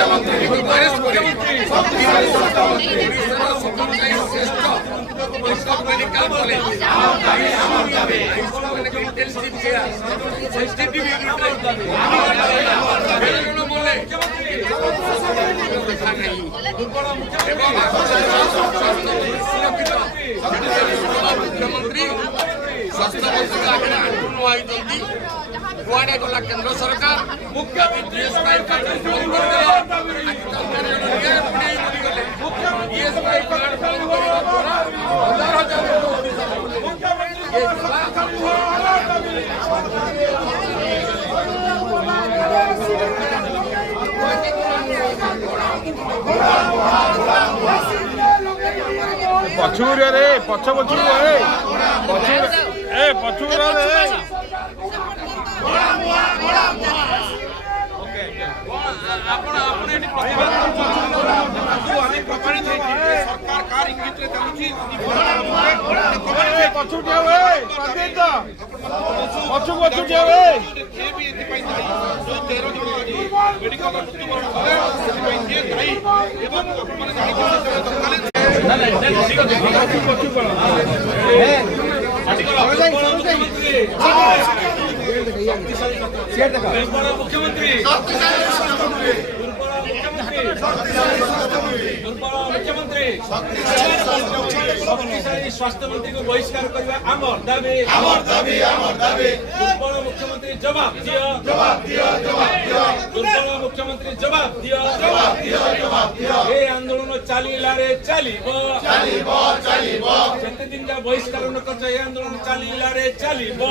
Medical college intensive care sensitive मुख्यमंत्री स्वास्थ्य मंत्री आगे आंदोलन कुआड़े गला केंद्र सरकार पछुर रे पछ पछुर रे पछुर ए पछुर रे आपण आपण एटी प्रतिबाद प्रमाणित है सरकार कार इंगित रे चालुची पछु जावे प्रदीप पछु पछु जावे जे भी एति पई जो 13 जण आज मेडिकल मृत्युवरण करे सेति पई जे दाई एवं आपण माने जानि मुख्यमंत्री शक्तिशाली स्वास्थ्य मंत्री को बहिष्कार करवा आमर दाबी दुर्बल मुख्यमंत्री जवाब दियो दुर्बल मुख्यमंत्री जवाब दियो ए आंदोलन चलिला रे चलिबो जते दिन बहिष्कार न करछ ए आंदोलन चलिला रे चलिबो।